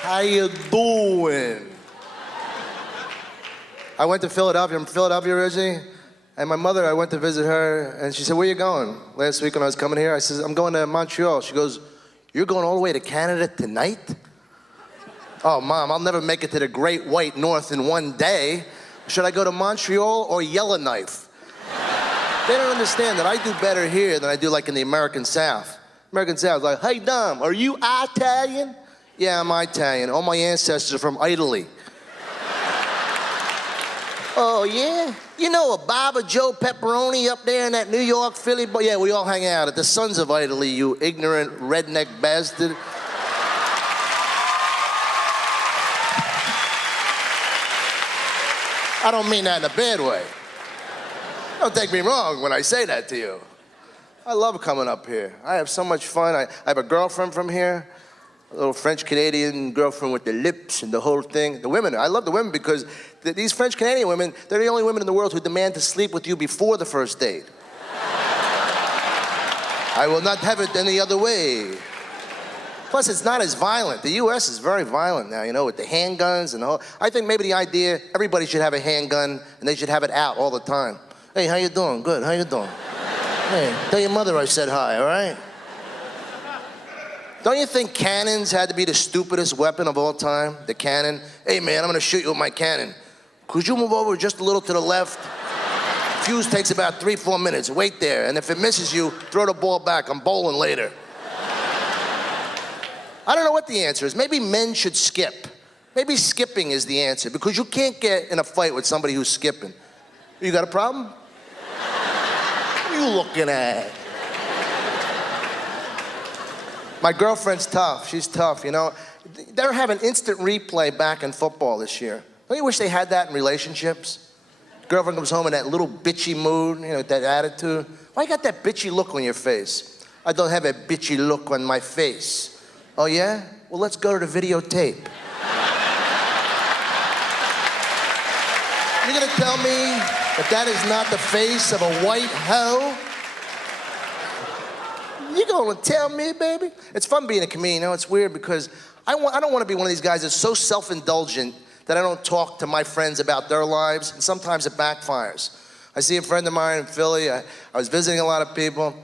How you doing? I went to Philadelphia. I'm from Philadelphia originally. And my mother, I went to visit her, and she said, where you going? Last week when I was coming here, I said, I'm going to Montreal. She goes, you're going all the way to Canada tonight? Oh, Mom, I'll never make it to the Great White North in one day. Should I go to Montreal or Yellowknife? They don't understand that I do better here than I do like in the American South. American South, like, hey, Dom, are you Italian? Yeah, I'm Italian. All my ancestors are from Italy. Oh, yeah? You know a Baba Joe Pepperoni up there in that New York, Philly? But yeah, we all hang out at the Sons of Italy, you ignorant redneck bastard. I don't mean that in a bad way. Don't take me wrong when I say that to you. I love coming up here. I have so much fun. I have a girlfriend from here, a little French-Canadian girlfriend with the lips and the whole thing. The women, I love the women because these French-Canadian women, they're the only women in the world who demand to sleep with you before the first date. I will not have it any other way. Plus, it's not as violent. The U.S. is very violent now, you know, with the handguns and the whole. I think maybe the idea, everybody should have a handgun and they should have it out all the time. Hey, how you doing? Good, how you doing? Hey, tell your mother I said hi, all right? Don't you think cannons had to be the stupidest weapon of all time? The cannon? Hey, man, I'm gonna shoot you with my cannon. Could you move over just a little to the left? Fuse takes about 3-4 minutes. Wait there, and if it misses you, throw the ball back. I'm bowling later. I don't know what the answer is. Maybe men should skip. Maybe skipping is the answer, because you can't get in a fight with somebody who's skipping. You got a problem? What are you looking at? My girlfriend's tough. She's tough, you know. They're having instant replay back in football this year. Don't you wish they had that in relationships? Girlfriend comes home in that little bitchy mood, you know, with that attitude. Why you got that bitchy look on your face? I don't have a bitchy look on my face. Oh, yeah? Well, let's go to the videotape. You're gonna tell me that that is not the face of a white hoe? You gonna tell me, baby? It's fun being a comedian. You know, it's weird because I don't want to be one of these guys that's so self-indulgent that I don't talk to my friends about their lives, and sometimes it backfires. I see a friend of mine in Philly. I was visiting a lot of people,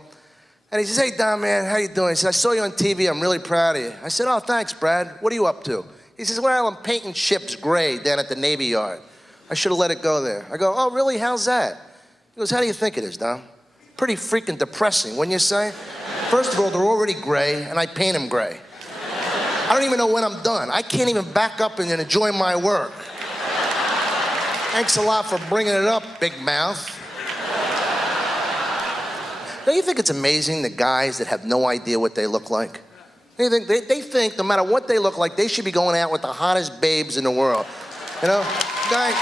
and he says, hey, Don, man, how you doing? He says, I saw you on TV. I'm really proud of you. I said, oh, thanks, Brad. What are you up to? He says, well, I'm painting ships gray down at the Navy Yard. I should have let it go there. I go, oh, really? How's that? He goes, how do you think it is, Don? Pretty freaking depressing, wouldn't you say? First of all, they're already gray, and I paint them gray. I don't even know when I'm done. I can't even back up and enjoy my work. Thanks a lot for bringing it up, big mouth. Don't you think it's amazing the guys that have no idea what they look like? They think no matter what they look like, they should be going out with the hottest babes in the world. You know, guy.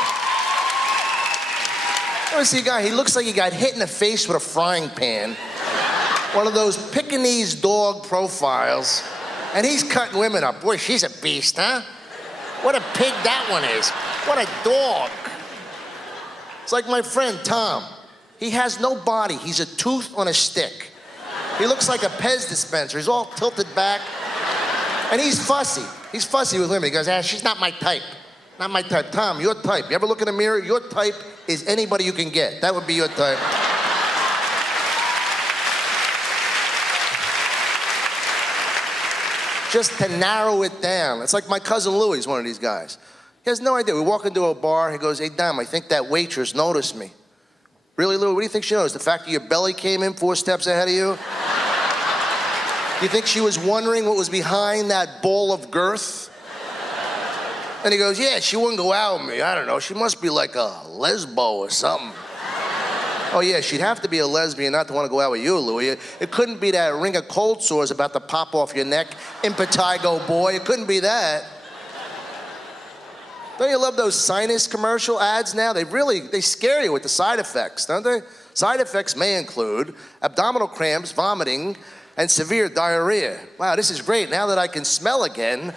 I want to see a guy, he looks like he got hit in the face with a frying pan. One of those Pekingese dog profiles. And he's cutting women up. Boy, she's a beast, huh? What a pig that one is. What a dog. It's like my friend Tom. He has no body. He's a tooth on a stick. He looks like a Pez dispenser. He's all tilted back. And he's fussy. He's fussy with women. He goes, she's not my type. Not my type. Tom, your type. You ever look in the mirror? Your type is anybody you can get. That would be your type. Just to narrow it down. It's like my cousin Louis is one of these guys. He has no idea. We walk into a bar, he goes, hey, Dom, I think that waitress noticed me. Really, Louis? What do you think she noticed? The fact that your belly came in 4 steps ahead of you? Do you think she was wondering what was behind that ball of girth? And he goes, yeah, she wouldn't go out with me. I don't know. She must be like a lesbo or something. Oh, yeah, she'd have to be a lesbian not to want to go out with you, Louis. It couldn't be that ring of cold sores about to pop off your neck, impetigo boy. It couldn't be that. Don't you love those sinus commercial ads now? They scare you with the side effects, don't they? Side effects may include abdominal cramps, vomiting, and severe diarrhea. Wow, this is great. Now that I can smell again,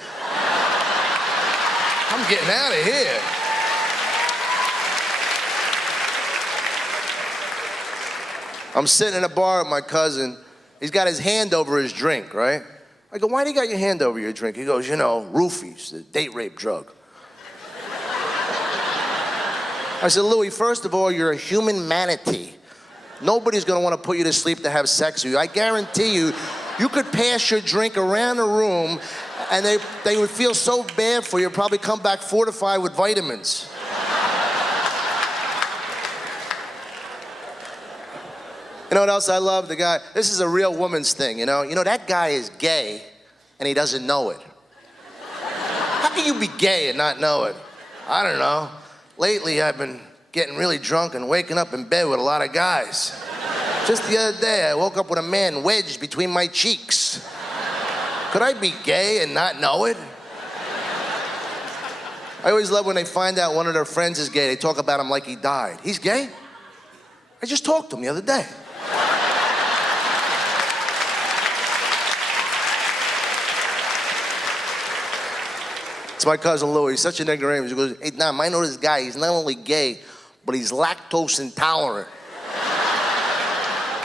I'm getting out of here. I'm sitting in a bar with my cousin. He's got his hand over his drink, right? I go, why do you got your hand over your drink? He goes, you know, roofies, the date rape drug. I said, Louis, first of all, you're a human manatee. Nobody's gonna wanna put you to sleep to have sex with you. I guarantee you, you could pass your drink around the room and they would feel so bad for you, probably come back fortified with vitamins. You know what else I love? The guy, this is a real woman's thing, you know? You know, that guy is gay and he doesn't know it. How can you be gay and not know it? I don't know. Lately, I've been getting really drunk and waking up in bed with a lot of guys. Just the other day, I woke up with a man wedged between my cheeks. Could I be gay and not know it? I always love when they find out one of their friends is gay. They talk about him like he died. He's gay? I just talked to him the other day. It's my cousin Louis. He's such an ignoramus. He goes, hey, Dom, I know this guy. He's not only gay, but he's lactose intolerant.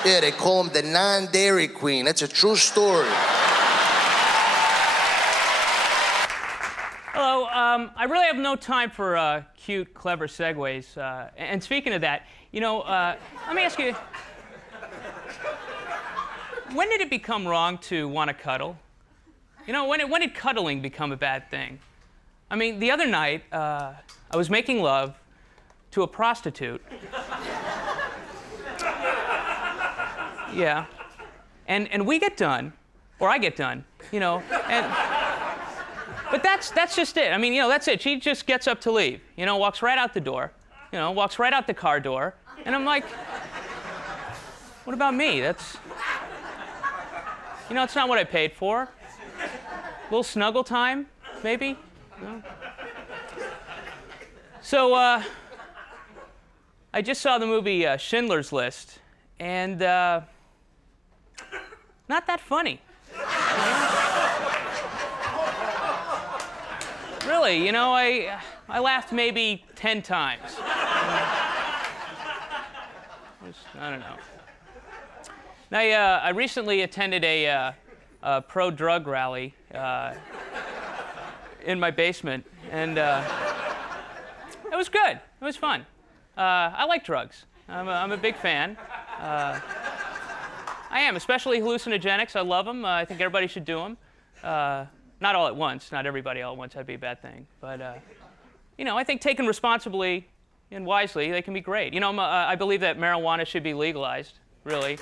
Yeah, they call him the non-dairy queen. That's a true story. Hello, I really have no time for cute, clever segues. And speaking of that, you know, let me ask you, when did it become wrong to want to cuddle? You know, when did cuddling become a bad thing? I mean, the other night, I was making love to a prostitute. Yeah. And we get done, or I get done, you know, but that's just it. I mean, you know, that's it. She just gets up to leave, you know, walks right out the door, you know, walks right out the car door, and I'm like, what about me? That's, you know, it's not what I paid for. A little snuggle time, maybe? No. So, I just saw the movie Schindler's List, and not that funny. Really, you know, I laughed maybe 10 times. I don't know. Now, I recently attended a pro-drug rally in my basement, and it was good. It was fun. I like drugs. I'm a big fan. I am, especially hallucinogenics. I love them. I think everybody should do them. Not all at once. Not everybody all at once. That'd be a bad thing. But, you know, I think taken responsibly and wisely, they can be great. You know, I believe that marijuana should be legalized, really.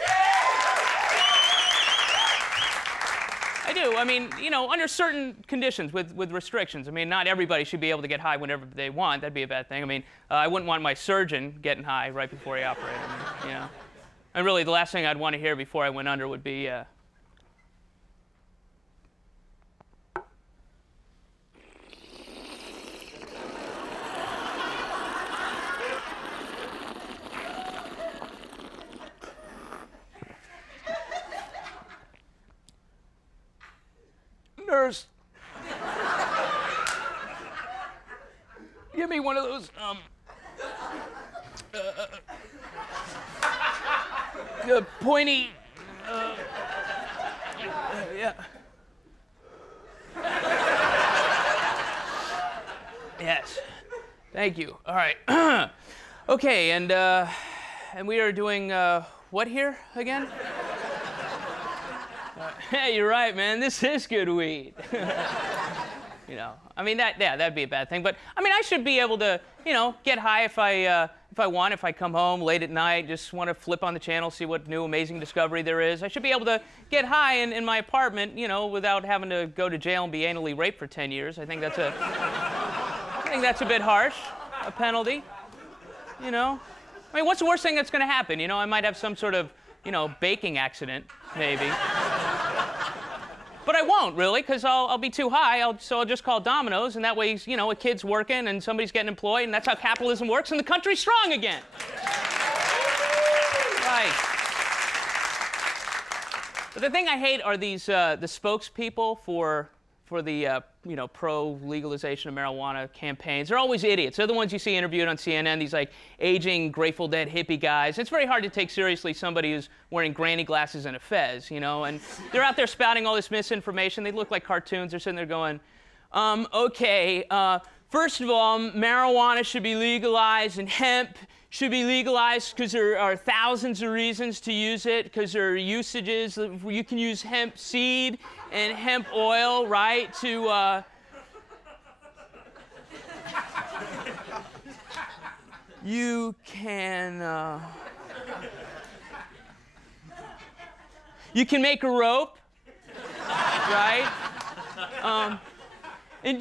I do. I mean, you know, under certain conditions, with restrictions. I mean, not everybody should be able to get high whenever they want. That'd be a bad thing. I mean, I wouldn't want my surgeon getting high right before he operated me, you know. And really, the last thing I'd want to hear before I went under would be, nurse, give me one of those, pointy, yeah. Yes, thank you. All right. Okay, and we are doing, what here again? Hey, you're right, man. This is good weed. You know, I mean, that'd be a bad thing. But I mean, I should be able to, you know, get high if I want. If I come home late at night, just want to flip on the channel, see what new amazing discovery there is. I should be able to get high in my apartment, you know, without having to go to jail and be anally raped for 10 years. I think that's a bit harsh, a penalty. You know, I mean, what's the worst thing that's going to happen? You know, I might have some sort of, you know, baking accident, maybe. But I won't, really, because I'll be too high, so I'll just call Domino's, and that way, you know, a kid's working and somebody's getting employed, and that's how capitalism works, and the country's strong again. Right. But the thing I hate are these, the spokespeople for for the pro-legalization of marijuana campaigns. They're always idiots. They're the ones you see interviewed on CNN, these like aging Grateful Dead hippie guys. It's very hard to take seriously somebody who's wearing granny glasses and a fez, and they're out there spouting all this misinformation. They look like cartoons. They're sitting there going, okay, first of all, marijuana should be legalized and hemp should be legalized because there are thousands of reasons to use it, because there are usages. You can use hemp seed and hemp oil, right, to you can make a rope, right? And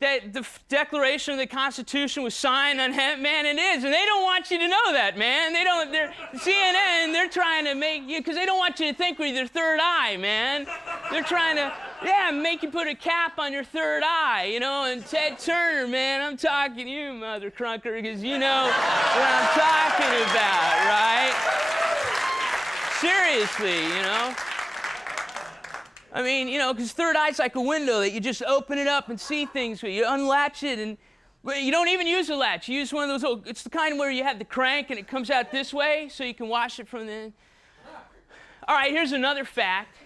that the Declaration of the Constitution was signed on hemp, man, it is. And they don't want you to know that, man. CNN, they're trying to make you, because they don't want you to think with your third eye, man. They're trying to, make you put a cap on your third eye, And Ted Turner, man, I'm talking to you, mother crunker, because you know what I'm talking about, right? Seriously, I mean, because third eye's like a window that you just open it up and see things with. You unlatch it, and you don't even use a latch. You use one of those it's the kind where you have the crank and it comes out this way so you can wash it from the... All right, here's another fact.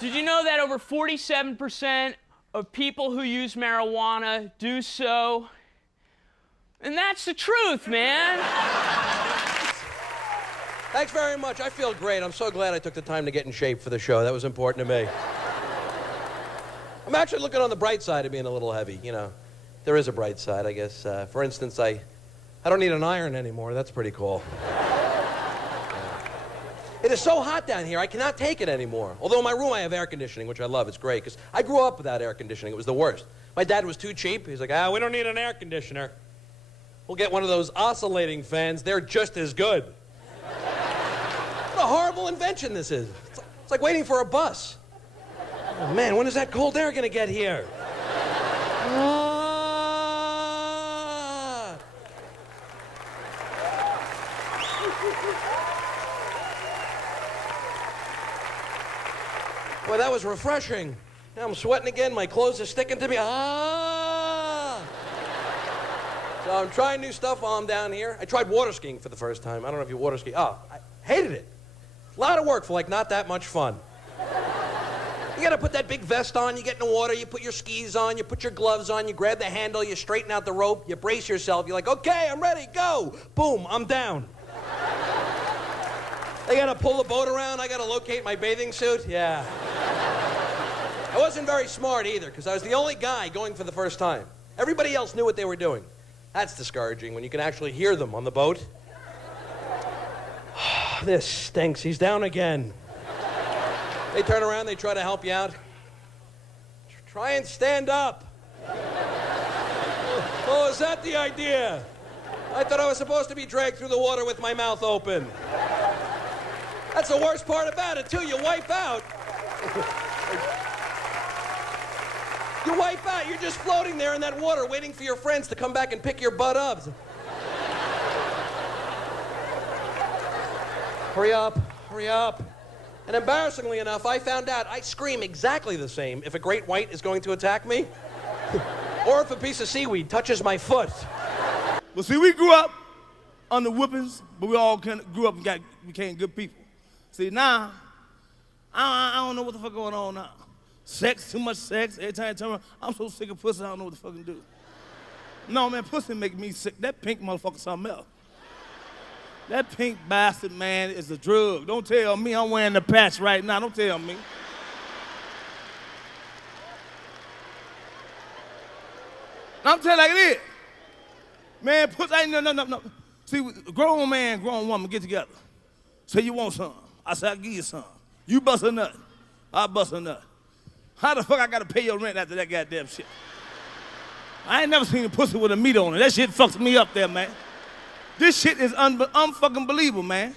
Did you know that over 47% of people who use marijuana do so? And that's the truth, man. Thanks very much. I feel great. I'm so glad I took the time to get in shape for the show. That was important to me. I'm actually looking on the bright side of being a little heavy. There is a bright side, I guess. For instance, I don't need an iron anymore. That's pretty cool. It is so hot down here, I cannot take it anymore. Although in my room I have air conditioning, which I love. It's great, because I grew up without air conditioning. It was the worst. My dad was too cheap. He's like, we don't need an air conditioner. We'll get one of those oscillating fans. They're just as good. What a horrible invention this is. It's like waiting for a bus. Oh, man, when is that cold air going to get here? Boy, that was refreshing. Now I'm sweating again. My clothes are sticking to me. So I'm trying new stuff while I'm down here. I tried water skiing for the first time. I don't know if you water ski. I hated it. A lot of work for not that much fun. You gotta put that big vest on, you get in the water, you put your skis on, you put your gloves on, you grab the handle, you straighten out the rope, you brace yourself, you're like, okay, I'm ready, go! Boom, I'm down. They gotta pull the boat around, I gotta locate my bathing suit, yeah. I wasn't very smart either, because I was the only guy going for the first time. Everybody else knew what they were doing. That's discouraging when you can actually hear them on the boat. This stinks. He's down again. They turn around, they try to help you out. Try and stand up. Oh, is that the idea? I thought I was supposed to be dragged through the water with my mouth open. That's the worst part about it, too. You wipe out. You wipe out. You're just floating there in that water waiting for your friends to come back and pick your butt up. Hurry up, hurry up. And embarrassingly enough, I found out I scream exactly the same if a great white is going to attack me or if a piece of seaweed touches my foot. Well, see, we grew up under whippings, but we all grew up and became good people. See, now, I don't know what the fuck going on now. Sex, too much sex, every time I turn around, I'm so sick of pussy, I don't know what the fuck to do. No, man, pussy make me sick. That pink motherfucker something else. That pink bastard, man, is a drug. Don't tell me I'm wearing the patch right now. Don't tell me. I'm telling you like it is. Man, pussy, no. See, a grown man, grown woman get together. Say you want some. I say, I'll give you some. You bust a nut. I bust a nut. How the fuck I gotta pay your rent after that goddamn shit? I ain't never seen a pussy with a meat on it. That shit fucks me up there, man. This shit is unfucking believable, man.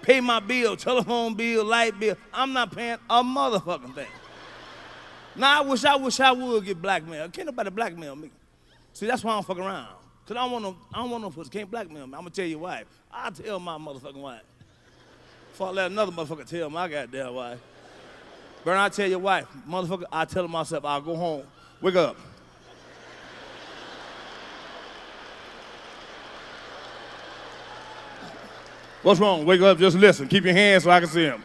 Pay my bill, telephone bill, light bill. I'm not paying a motherfucking thing. Now, I wish I would get blackmailed. Can't nobody blackmail me. See, that's why I don't fuck around. Cause I don't want no pussy. Can't blackmail me. I'm gonna tell your wife. I'll tell my motherfucking wife. Before I let another motherfucker tell my goddamn wife. Burn, I tell your wife, motherfucker, I tell myself, I'll go home. Wake up. What's wrong? Wake up, just listen. Keep your hands so I can see them.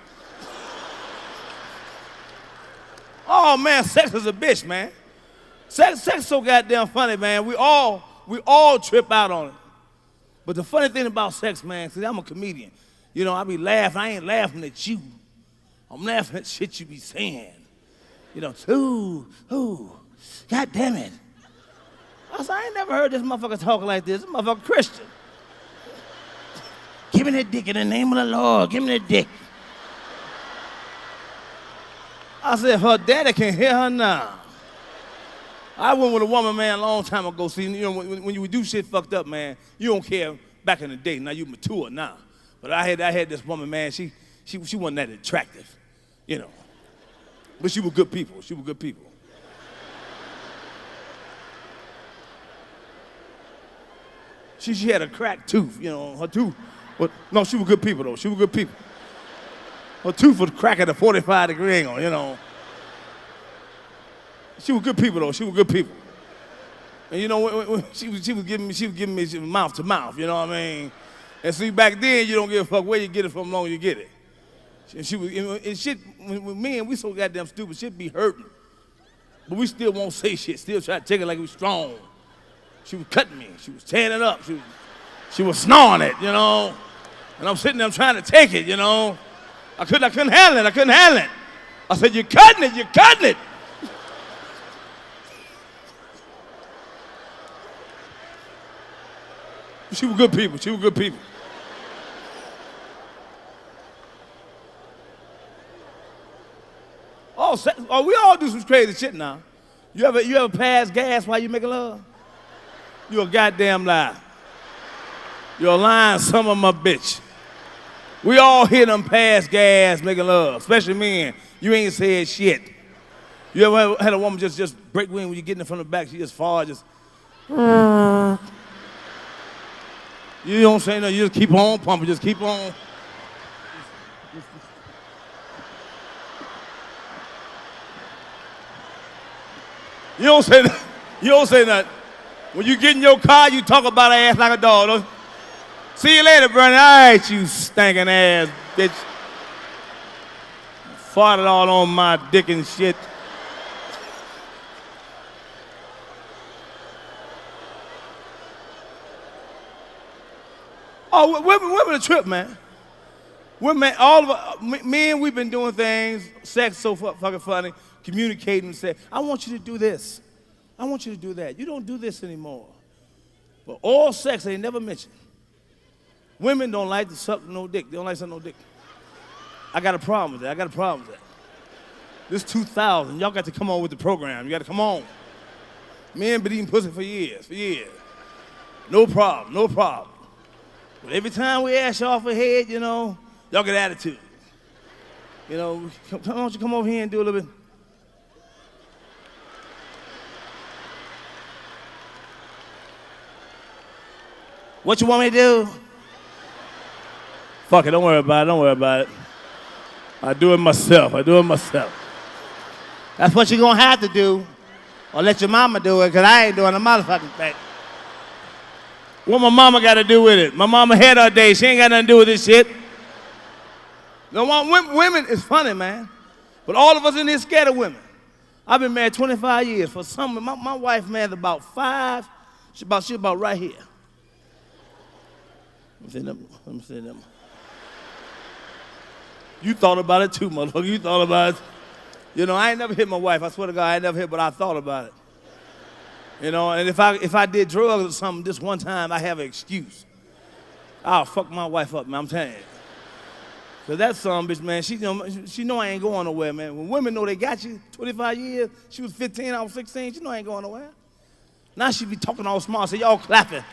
Oh, man, sex is a bitch, man. Sex is so goddamn funny, man. We all trip out on it. But the funny thing about sex, man, see, I'm a comedian. You know, I be laughing. I ain't laughing at you. I'm laughing at shit you be saying. You know, ooh, God damn it. I said, I ain't never heard this motherfucker talk like this. This motherfucker Christian. Give me that dick in the name of the Lord. Give me that dick. I said, her daddy can hear her now. I went with a woman, man, a long time ago. See, you know, when you do shit fucked up, man, you don't care back in the day. Now you mature now. But I had this woman, man, she wasn't that attractive, you know. But she was good people. She was good people. She had a cracked tooth, you know, her tooth. But no, she was good people, though. She was good people. Her tooth was cracked at a 45-degree angle, you know. She was good people, though. She was good people. And you know, when she was giving me mouth to mouth, you know what I mean? And see, back then, you don't give a fuck where you get it from, as long as you get it. And she was, and shit, when me and we so goddamn stupid, shit be hurting. But we still won't say shit, still try to take it like we strong. She was cutting me, she was tearing it up, she was snoring it, you know? And I'm sitting there trying to take it, you know? I couldn't handle it, I said, you're cutting it. She was good people, Oh, we all do some crazy shit now. You ever pass gas while you making love? You a goddamn liar. You're a lying son of a bitch. We all hear them pass gas making love, especially men. You ain't said shit. You ever had a woman just break wind when you getting it from the back? She just fall, just. You don't say nothing. You just keep on pumping. Just keep on. You don't say nothing. You don't say nothing. When you get in your car, you talk about her ass like a dog. Don't you? See you later, Bernie. All right, you stinking ass bitch. Farted all on my dick and shit. Oh, women a trip, man. Women, all of us, men, we've been doing things, sex so fucking funny, communicating, say, I want you to do this. I want you to do that. You don't do this anymore. But all sex ain't never mentioned. Women don't like to suck no dick. They don't like to suck no dick. I got a problem with that. This 2000, y'all got to come on with the program. You got to come on. Men been eating pussy for years. No problem. But every time we ask y'all for head, you know, y'all get attitude. You know, why don't you come over here and do a little bit? What you want me to do? Fuck it, don't worry about it. I do it myself. That's what you're gonna have to do. Or let your mama do it, because I ain't doing a motherfucking thing. What my mama got to do with it? My mama had her day. She ain't got nothing to do with this shit. No, women is funny, man. But all of us in here scared of women. I've been married 25 years. For some, my wife married about 5. She about right here. Let me see them. You thought about it too, motherfucker. You thought about it. You know, I ain't never hit my wife. I swear to God, I ain't never hit, but I thought about it. You know, and if I did drugs or something this one time, I have an excuse. I'll fuck my wife up, man, I'm telling you. Cause that son bitch, man, she know I ain't going nowhere, man. When women know they got you, 25 years, she was 15, I was 16, she know I ain't going nowhere. Now she be talking all smart, so y'all clapping.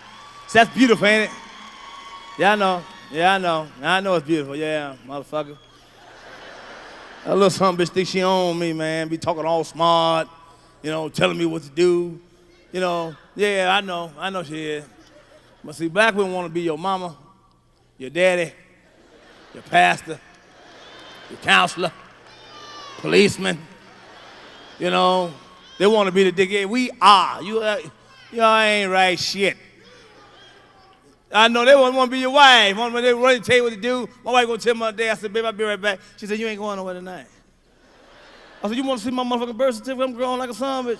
So that's beautiful, ain't it? Yeah, I know it's beautiful, yeah, motherfucker. That little son bitch think she own me, man, be talking all smart, you know, telling me what to do. You know, yeah, I know she is. But see, black women want to be your mama, your daddy, your pastor, your counselor, policemen. You know, they want to be the dick. Yeah, we are. Y'all ain't right shit. I know they want to be your wife. They want to tell you what to do. My wife gonna tell me one day. I said, babe, I'll be right back. She said, you ain't going nowhere tonight. I said, you want to see my motherfucking birth certificate? I'm growing like a son, bitch.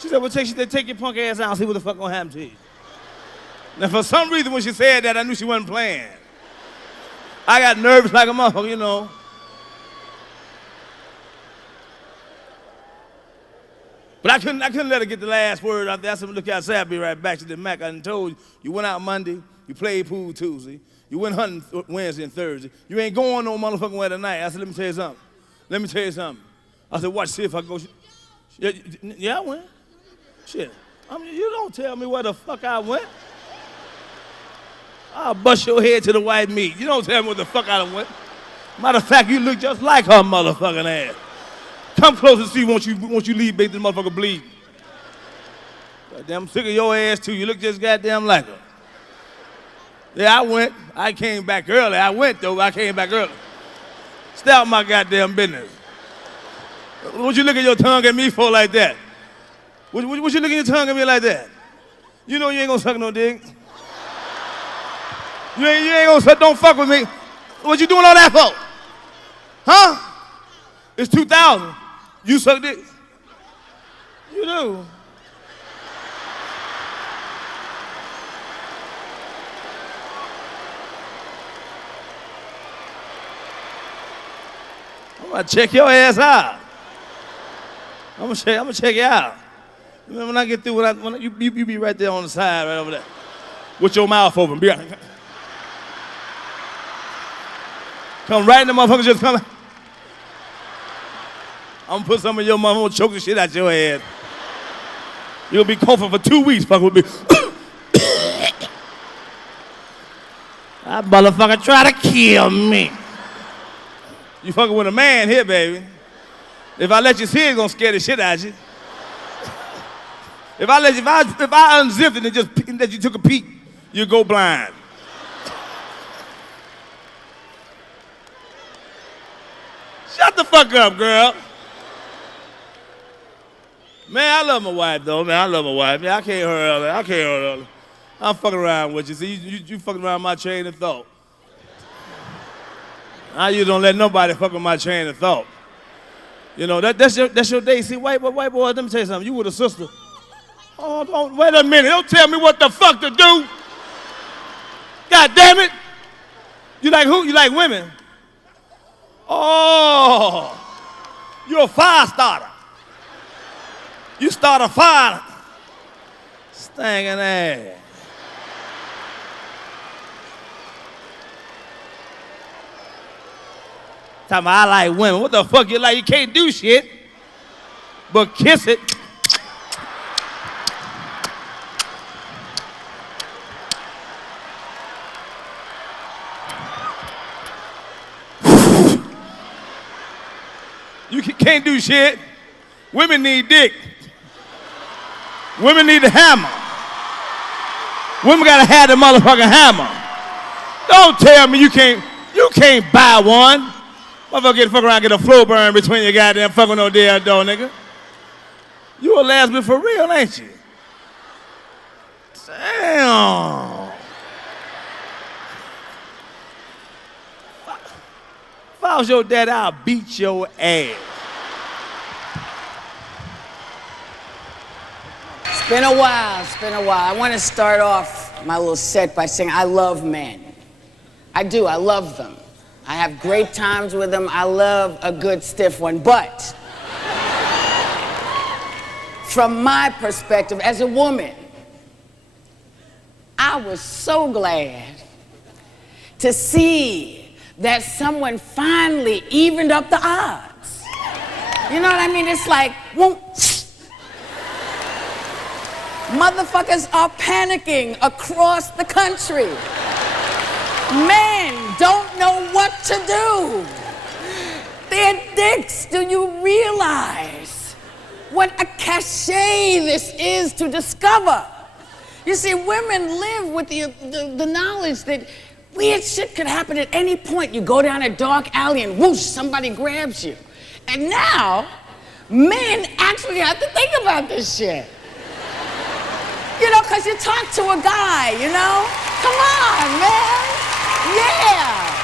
She said, well, take your punk ass out and see what the fuck gonna happen to you. Now, for some reason, when she said that, I knew she wasn't playing. I got nervous like a motherfucker, you know. But I couldn't let her get the last word out there. I said, look outside, I'll be right back. She said, Mac, I done told you, you went out Monday, you played pool Tuesday, you went hunting Wednesday and Thursday. You ain't going no motherfucking way tonight. I said, let me tell you something. I said, watch, see if I go. Yeah, I went. Shit. I mean, you don't tell me where the fuck I went. I'll bust your head to the white meat. You don't tell me where the fuck I went. Matter of fact, you look just like her motherfucking ass. Come close and see once you leave, baby, this motherfucker bleed. Goddamn, I'm sick of your ass too. You look just goddamn like her. Yeah, I went. I came back early. I went though, I came back early. Stay out my goddamn business. What you looking your tongue at me for like that? What you looking your tongue at me like that? You know you ain't gonna suck no dick. You ain't gonna suck, don't fuck with me. What you doing all that for? Huh? It's 2000. You suck dick? You do. I'm gonna check your ass out. I'm gonna check you out. When I get through, you be right there on the side, right over there, with your mouth open. Be right. Come right in the motherfucker, just come. I'm gonna put some of your mother, I'm gonna choke the shit out your head. You'll be coughing for 2 weeks, fuck with me. That motherfucker try to kill me. You fucking with a man here, baby. If I let you see it, it's gonna scare the shit out of you. If I unzipped it and just that you took a peek, you go blind. Shut the fuck up, girl. Man, I love my wife though, man. I love my wife. Man, I can't hurt her. I'm fucking around with you. See, you fucking around my chain of thought. You don't let nobody fuck with my chain of thought. You know, that's your day. See, white boy, let me tell you something. You with a sister. Oh, wait a minute. Don't tell me what the fuck to do. God damn it. You like who? You like women? Oh, you're a fire starter. You start a fire. Stinking ass. Talking about I like women. What the fuck you like? You can't do shit but kiss it. You can't do shit. Women need dick. Women need the hammer. Women gotta have the motherfucking hammer. Don't tell me you can't buy one. Motherfucker fuck around, get a flow burn between your goddamn fucking no damn door, nigga. You a lesbian for real, ain't you? Damn. If I was your dad, I'll beat your ass. It's been a while. I want to start off my little set by saying I love men. I do, I love them. I have great times with them. I love a good stiff one, but from my perspective as a woman, I was so glad to see that someone finally evened up the odds. You know what I mean? It's like, motherfuckers are panicking across the country. Men don't know what to do. They're dicks. Do you realize what a cachet this is to discover? You see, women live with the knowledge that weird shit could happen at any point. You go down a dark alley and whoosh, somebody grabs you. And now, men actually have to think about this shit. You know, because you talk to a guy, you know? Come on, man. Yeah.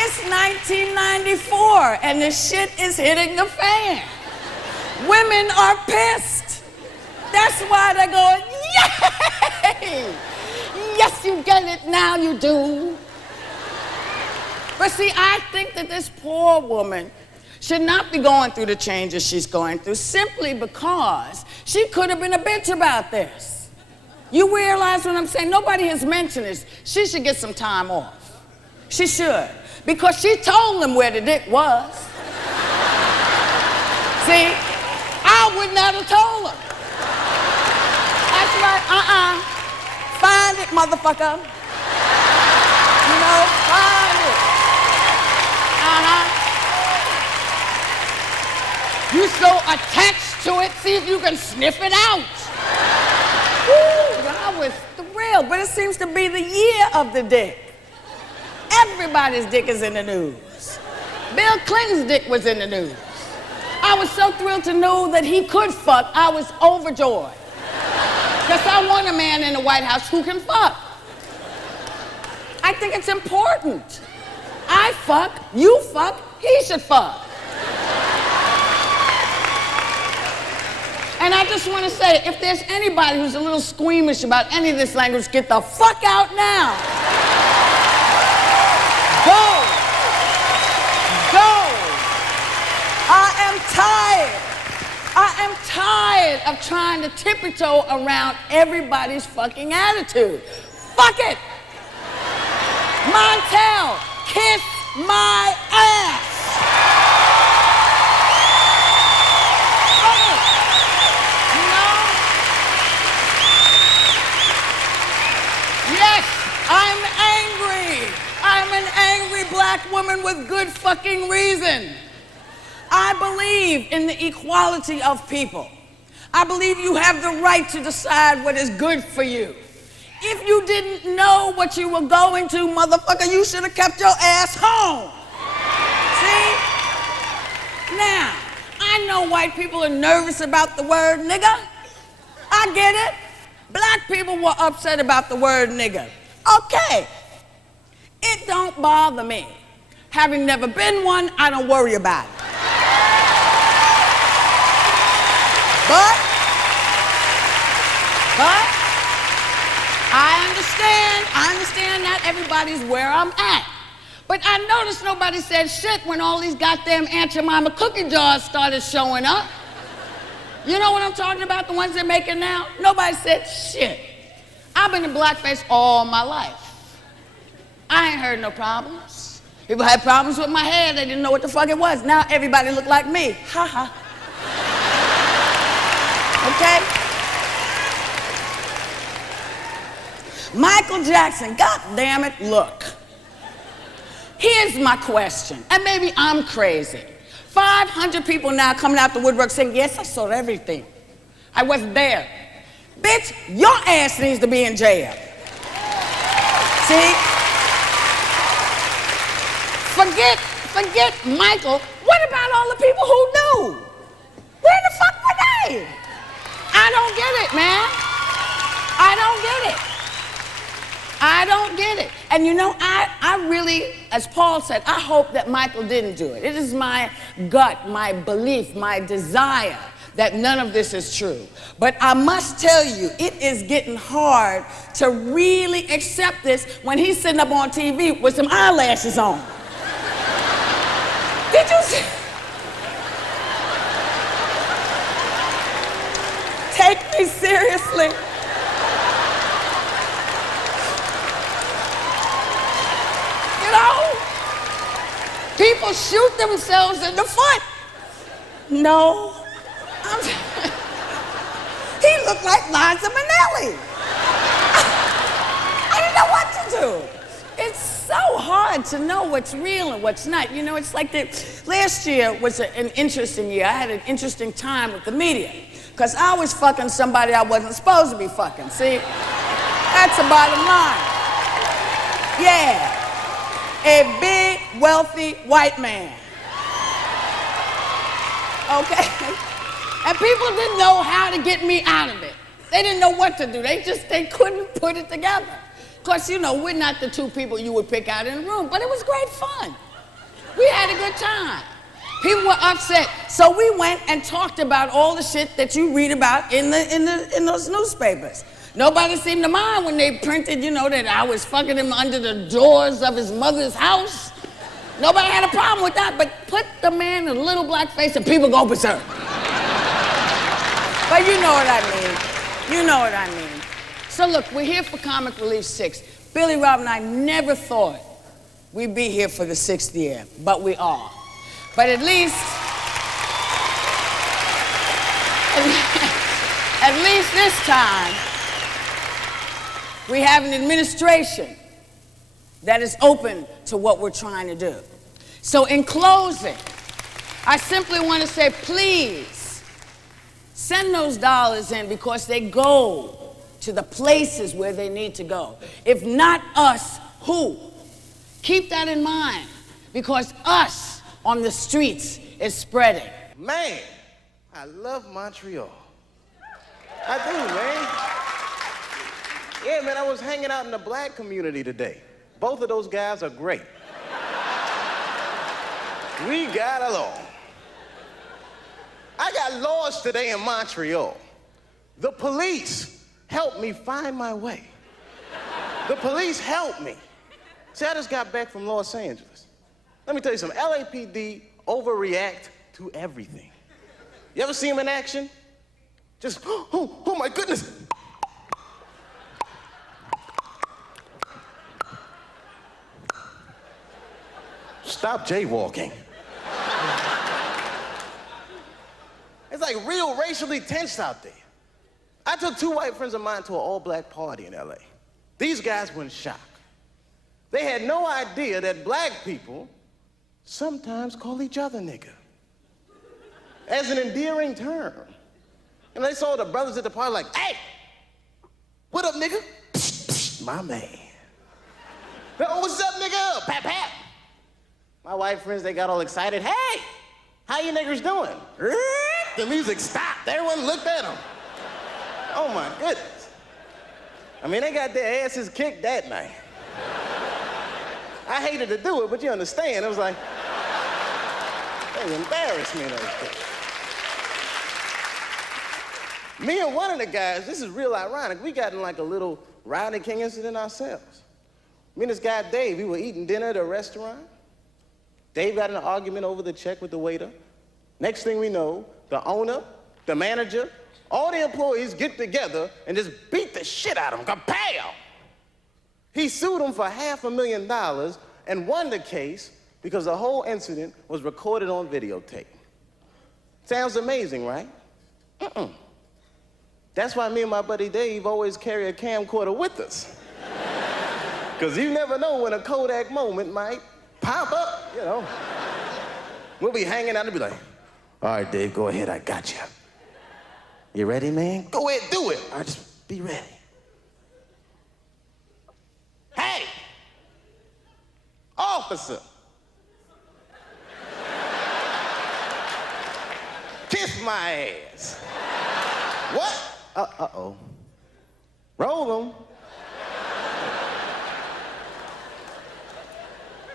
It's 1994 and the shit is hitting the fan. Women are pissed. That's why they're going, yay! Yes, you get it, now you do. But see, I think that this poor woman should not be going through the changes she's going through simply because she could have been a bitch about this. You realize what I'm saying? Nobody has mentioned this. She should get some time off. She should. Because she told them where the dick was. See? I would not have told them. That's right, Find it, motherfucker. You know, find it. You so attached to it, see if you can sniff it out. Woo, I was thrilled, but it seems to be the year of the dick. Everybody's dick is in the news. Bill Clinton's dick was in the news. I was so thrilled to know that he could fuck, I was overjoyed. Because I want a man in the White House who can fuck. I think it's important. I fuck, you fuck, he should fuck. And I just want to say, if there's anybody who's a little squeamish about any of this language, get the fuck out now. Go. Go. I am tired. I am tired of trying to tippy-toe around everybody's fucking attitude. Fuck it. Montel, kiss my ass. Yes, I'm angry. I'm an angry black woman with good fucking reason. I believe in the equality of people. I believe you have the right to decide what is good for you. If you didn't know what you were going to, motherfucker, you should have kept your ass home. See? Now, I know white people are nervous about the word nigger. I get it. Black people were upset about the word nigger. Okay. It don't bother me. Having never been one, I don't worry about it. But I understand not everybody's where I'm at. But I noticed nobody said shit when all these goddamn Aunt Jemima cookie jars started showing up. You know what I'm talking about, the ones they're making now? Nobody said shit. I've been in blackface all my life. I ain't heard no problems. People had problems with my hair, they didn't know what the fuck it was. Now everybody look like me. Ha ha. Okay? Michael Jackson, god damn it, look. Here's my question, and maybe I'm crazy. 500 people now coming out the woodwork saying, yes, I saw everything. I wasn't there. Bitch, your ass needs to be in jail. See? Forget Michael. What about all the people who knew? Where the fuck were they? I don't get it, man. I don't get it. I don't get it. And you know, I really, as Paul said, I hope that Michael didn't do it. It is my gut, my belief, my desire that none of this is true. But I must tell you, it is getting hard to really accept this when he's sitting up on TV with some eyelashes on. Did you see? Take me seriously. You know, people shoot themselves in the foot. No. He looked like Liza Minnelli. I didn't know what to do. It's so hard to know what's real and what's not. You know, it's like last year was an interesting year. I had an interesting time with the media because I was fucking somebody I wasn't supposed to be fucking, see? That's the bottom line. Yeah. A big, wealthy white man. Okay? And people didn't know how to get me out of it. They didn't know what to do. They couldn't put it together. Of course, you know, we're not the two people you would pick out in a room, but it was great fun. We had a good time. People were upset. So we went and talked about all the shit that you read about in those newspapers. Nobody seemed to mind when they printed, you know, that I was fucking him under the doors of his mother's house. Nobody had a problem with that, but put the man in a little black face and people go berserk. But you know what I mean. You know what I mean. So look, we're here for Comic Relief 6. Billy, Rob, and I never thought we'd be here for the 6th year, but we are. But at least this time, we have an administration that is open to what we're trying to do. So in closing, I simply want to say, please, send those dollars in because they go to the places where they need to go. If not us, who? Keep that in mind because us on the streets is spreading. Man, I love Montreal. I do, man. Yeah, man, I was hanging out in the black community today. Both of those guys are great. We got along. I got lost today in Montreal. The police helped me find my way. The police helped me. See, I just got back from Los Angeles. Let me tell you something, LAPD overreact to everything. You ever see them in action? Just, oh my goodness. Stop jaywalking. It's like real racially tense out there. I took 2 white friends of mine to an all-black party in LA. These guys were in shock. They had no idea that black people sometimes call each other nigga as an endearing term. And they saw the brothers at the party like, hey, what up, nigga? Psh, psh, my man. Oh, what's up, nigga? Pat, pat. My white friends, they got all excited. Hey, how you niggers doing? The music stopped. Everyone looked at them. Oh, my goodness. I mean, they got their asses kicked that night. I hated to do it, but you understand. It was like, they embarrassed me in those days. Me and one of the guys, this is real ironic, we got in like a little Rodney King incident ourselves. Me and this guy, Dave, we were eating dinner at a restaurant. Dave got in an argument over the check with the waiter. Next thing we know, the owner, the manager, all the employees get together and just beat the shit out of him. Kapow! He sued him for $500,000 and won the case because the whole incident was recorded on videotape. Sounds amazing, right? That's why me and my buddy Dave always carry a camcorder with us. Because you never know when a Kodak moment might pop up, you know. We'll be hanging out and be like, all right, Dave, go ahead, I got you. You ready, man? Go ahead, do it. All right, just be ready. Hey, officer. Kiss my ass. What? Uh-oh. Roll them.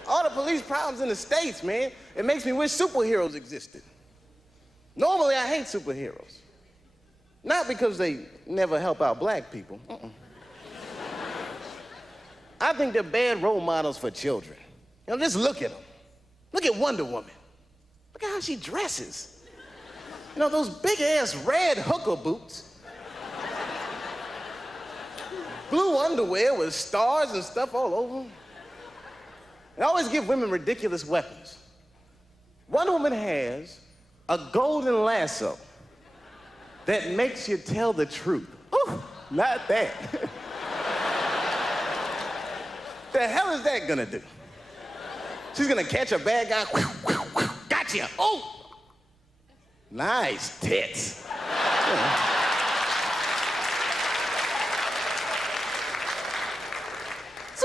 All the police problems in the States, man, it makes me wish superheroes existed. Normally, I hate superheroes. Not because they never help out black people. I think they're bad role models for children. You know, just look at them. Look at Wonder Woman. Look at how she dresses. You know, those big-ass red hooker boots. Blue underwear with stars and stuff all over them. They always give women ridiculous weapons. Wonder Woman has a golden lasso that makes you tell the truth. Ooh, not that. The hell is that gonna do? She's gonna catch a bad guy. Gotcha. Oh, nice tits.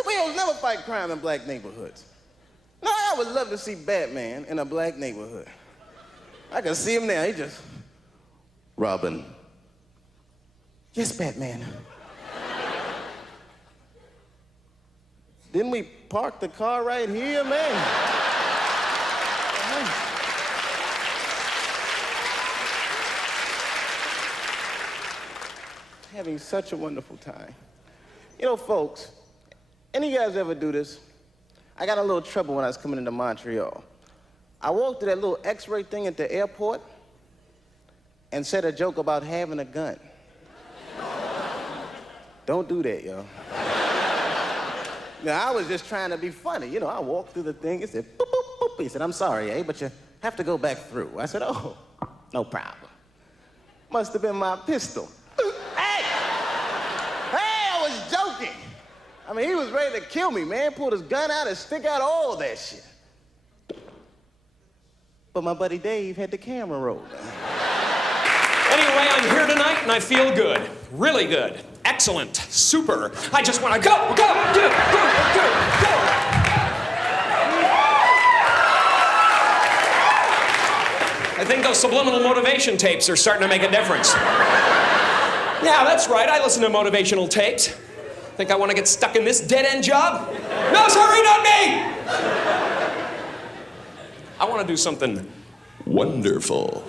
Superheroes never fight crime in black neighborhoods. No, I would love to see Batman in a black neighborhood. I can see him now. He just, Robin. Yes, Batman. Didn't we park the car right here, man? Having such a wonderful time. You know, folks, any of you guys ever do this? I got in a little trouble when I was coming into Montreal. I walked to that little X-ray thing at the airport and said a joke about having a gun. Don't do that, y'all. Now, I was just trying to be funny. You know, I walked through the thing, it said, boop, boop, boop. He said, I'm sorry, but you have to go back through. I said, oh, no problem. Must have been my pistol. Hey! Hey, I was joking. I mean, he was ready to kill me, man. Pulled his gun out and stick out all that shit. But my buddy Dave had the camera rolling. Anyway, I'm here tonight and I feel good. Really good. Excellent. Super. I just want to go. I think those subliminal motivation tapes are starting to make a difference. Yeah, that's right. I listen to motivational tapes. Think I want to get stuck in this dead-end job? No, sorry, not me! I want to do something wonderful.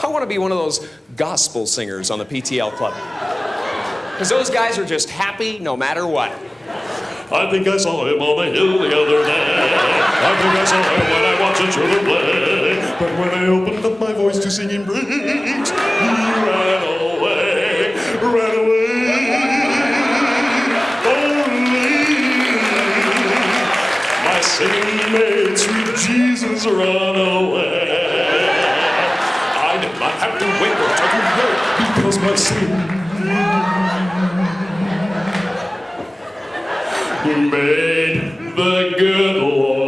I want to be one of those gospel singers on the PTL Club. Because those guys are just happy no matter what. I think I saw him on the hill the other day. I think I saw him when I watched the children play. But when I opened up my voice to singing breaks, he ran away, ran away. My singing made sweet Jesus run away. I did not have to wait or to wait because my sin made the good Lord.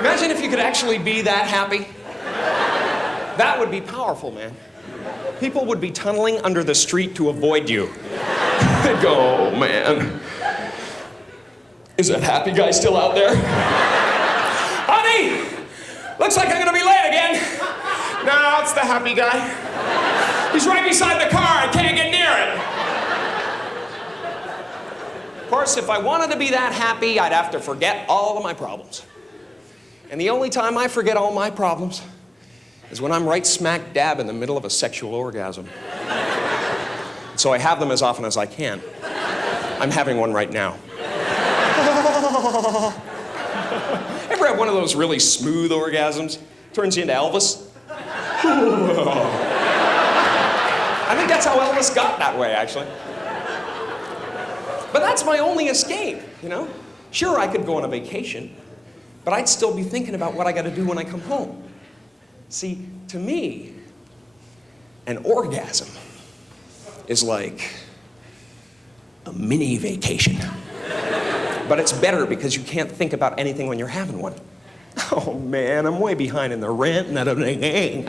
Imagine if you could actually be that happy. That would be powerful, man. People would be tunneling under the street to avoid you. They'd go, oh, man. Is that happy guy still out there? Honey! Looks like I'm gonna be late again. No, it's the happy guy. He's right beside the car. I can't get near it. Of course, if I wanted to be that happy, I'd have to forget all of my problems. And the only time I forget all my problems is when I'm right smack dab in the middle of a sexual orgasm. So I have them as often as I can. I'm having one right now. Ever have one of those really smooth orgasms? Turns you into Elvis? I think that's how Elvis got that way, actually. But that's my only escape, you know? Sure, I could go on a vacation, but I'd still be thinking about what I gotta do when I come home. See, to me, an orgasm is like a mini vacation. But it's better because you can't think about anything when you're having one. Oh man, I'm way behind in the rent and everything.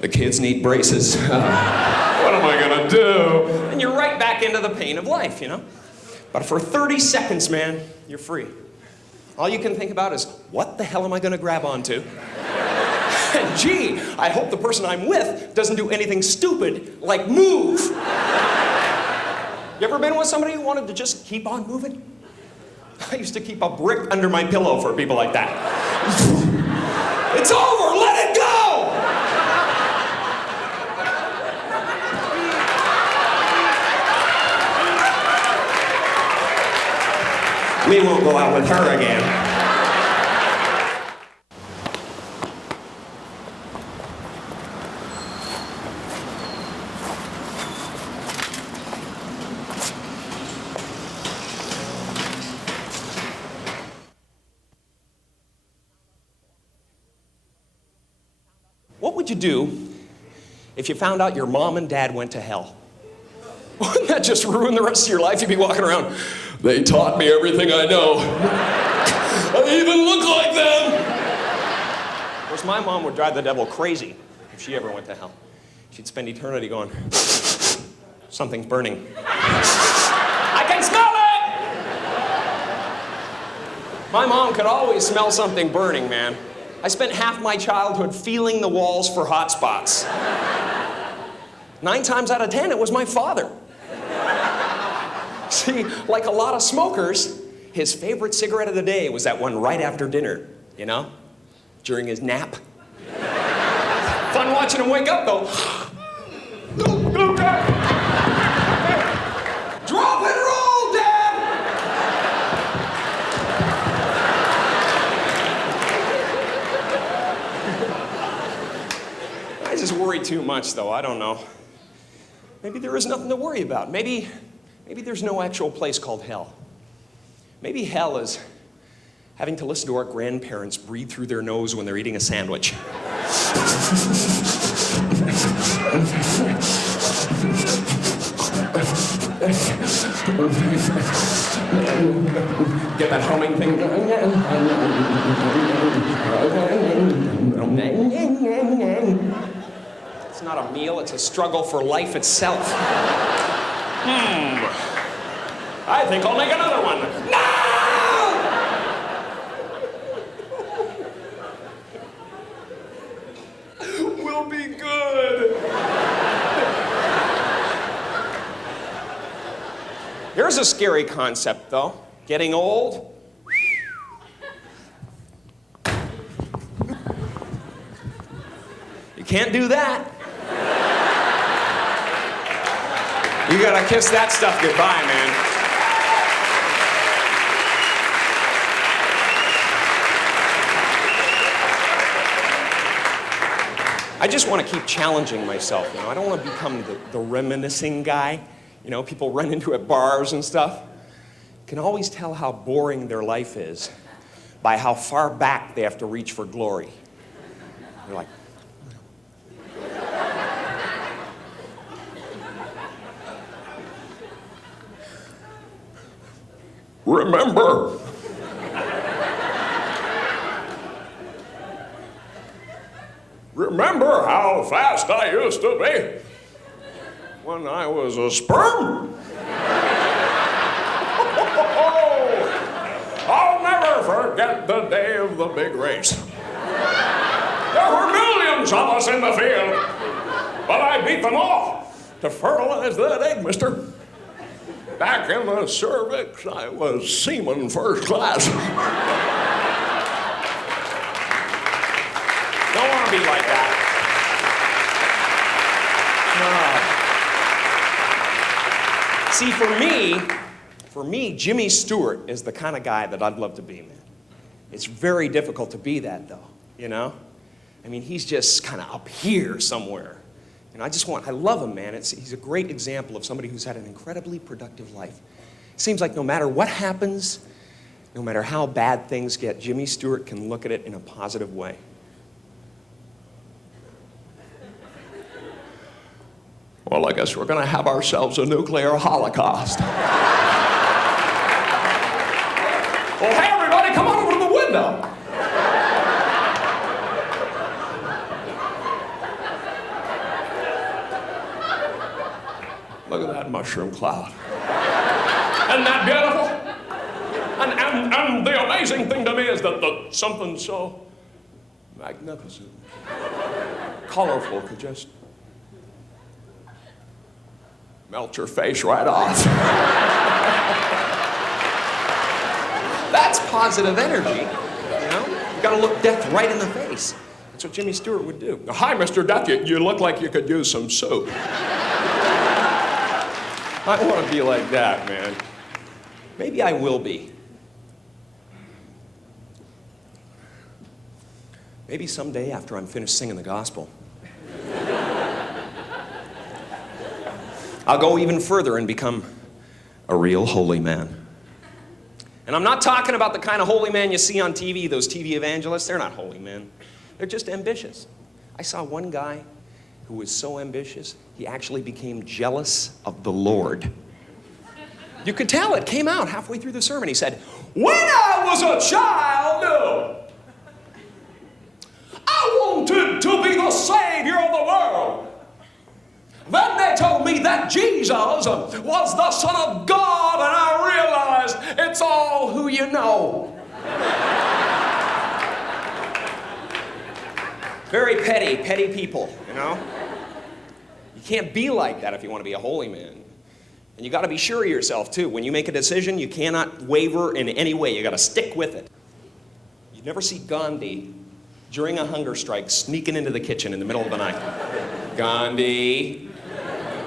The kids need braces. What am I gonna do? And you're right back into the pain of life, you know? But for 30 seconds, man, you're free. All you can think about is, what the hell am I gonna grab onto? And gee, I hope the person I'm with doesn't do anything stupid, like move. You ever been with somebody who wanted to just keep on moving? I used to keep a brick under my pillow for people like that. It's over, let it go! We won't go out with her again. you do if you found out your mom and dad went to hell? Wouldn't that just ruin the rest of your life? You'd be walking around, they taught me everything I know. I even look like them. Of course, my mom would drive the devil crazy if she ever went to hell. She'd spend eternity going, something's burning. I can smell it! My mom could always smell something burning, man. I spent half my childhood feeling the walls for hot spots. 9 times out of 10, it was my father. See, like a lot of smokers, his favorite cigarette of the day was that one right after dinner, you know? During his nap. Fun watching him wake up, though. Drop and roll, Dad! I just worry too much, though. I don't know. Maybe there is nothing to worry about. Maybe there's no actual place called hell. Maybe hell is having to listen to our grandparents breathe through their nose when they're eating a sandwich. Get that humming thing. It's not a meal, it's a struggle for life itself. I think I'll make another one. No! We'll be good. Here's a scary concept, though. Getting old. You can't do that. You gotta kiss that stuff goodbye, man. I just want to keep challenging myself, you know. I don't want to become the reminiscing guy. You know, people run into at bars and stuff. Can always tell how boring their life is by how far back they have to reach for glory. They're like, remember. Remember how fast I used to be when I was a sperm? I'll never forget the day of the big race. There were millions of us in the field, but I beat them all to fertilize that egg, mister. Back in the cervix, I was seaman first class. Don't want to be like that. No. See, for me, Jimmy Stewart is the kind of guy that I'd love to be, man. It's very difficult to be that, though, you know? I mean, he's just kind of up here somewhere. And I love him, man. He's a great example of somebody who's had an incredibly productive life. It seems like no matter what happens, no matter how bad things get, Jimmy Stewart can look at it in a positive way. Well, I guess we're gonna have ourselves a nuclear holocaust. Well, hey, everybody, come on over to the window. Look at that mushroom cloud. Isn't that beautiful? And the amazing thing to me is that something so magnificent, colorful could just melt your face right off. That's positive energy, you know? You gotta look death right in the face. That's what Jimmy Stewart would do. Hi, Mr. Death, you look like you could use some soup. I want to be like that, man. Maybe I will be. Maybe someday after I'm finished singing the gospel, I'll go even further and become a real holy man. And I'm not talking about the kind of holy man you see on TV, those TV evangelists. They're not holy men. They're just ambitious. I saw one guy who was so ambitious, he actually became jealous of the Lord. You could tell it came out halfway through the sermon. He said, "When I was a child, I wanted to be the Savior of the world. Then they told me that Jesus was the Son of God, and I realized it's all who you know." Very petty people, you know? You can't be like that if you want to be a holy man. And you got to be sure of yourself, too. When you make a decision, you cannot waver in any way. You got to stick with it. You never see Gandhi during a hunger strike sneaking into the kitchen in the middle of the night. "Gandhi,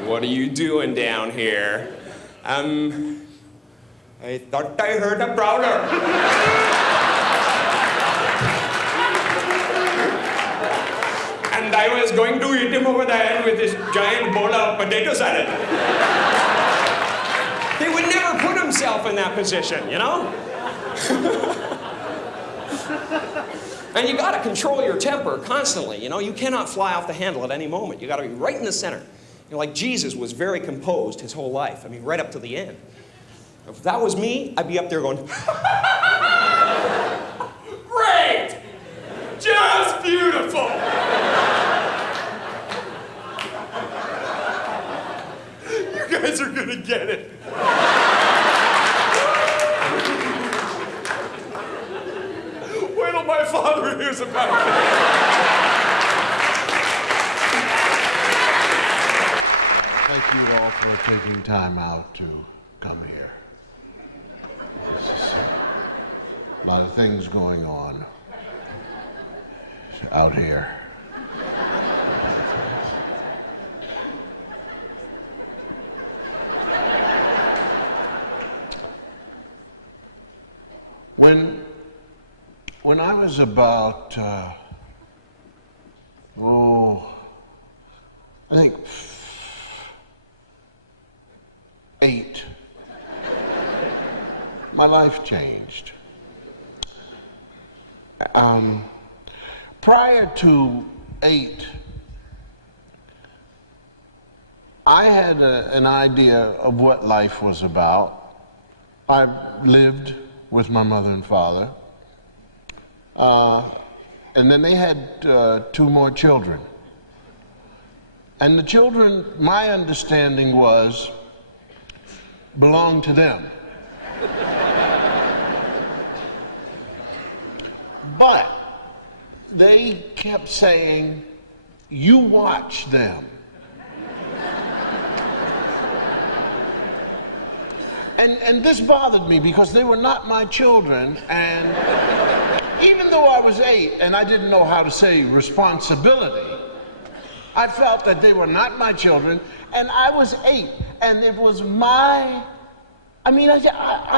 what are you doing down here?" "I thought I heard a prowler." "And I was going to eat him over the head with this giant bowl of potato salad." He would never put himself in that position, you know? And you gotta control your temper constantly, you know? You cannot fly off the handle at any moment. You gotta be right in the center. You know, like Jesus was very composed his whole life. I mean, right up to the end. If that was me, I'd be up there going, "Great! Just beautiful!" You guys are gonna get it. Wait till my father hears about it. Thank you all for taking time out to come here. There's a lot of things going on out here. When I was about, I think 8, my life changed. Prior to 8, I had an idea of what life was about. I lived with my mother and father. And then they had 2 more children. And the children, my understanding was, belonged to them. But they kept saying, "You watch them." And this bothered me because they were not my children, and even though I was 8 and I didn't know how to say responsibility, I felt that they were not my children, and I was 8, and it was I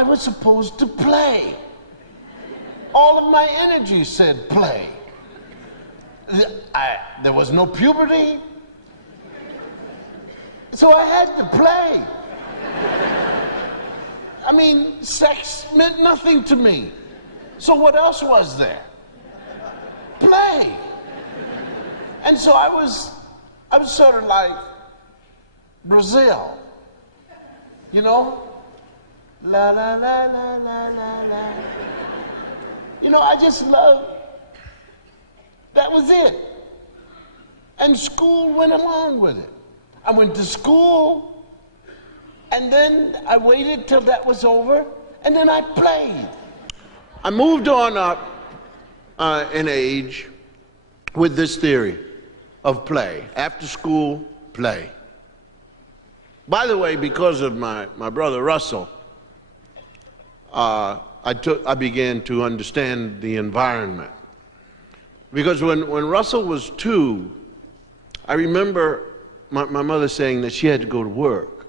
was supposed to play. All of my energy said play. There was no puberty, so I had to play. I mean, sex meant nothing to me. So what else was there? Play. And so I was sort of like Brazil, you know? La la la la la la la. You know, I just loved, that was it. And school went along with it. I went to school, and then I waited till that was over, and then I played. I moved on up in age with this theory of play. After school, play. By the way, because of my brother Russell, I began to understand the environment. Because when Russell was 2, I remember my mother saying that she had to go to work.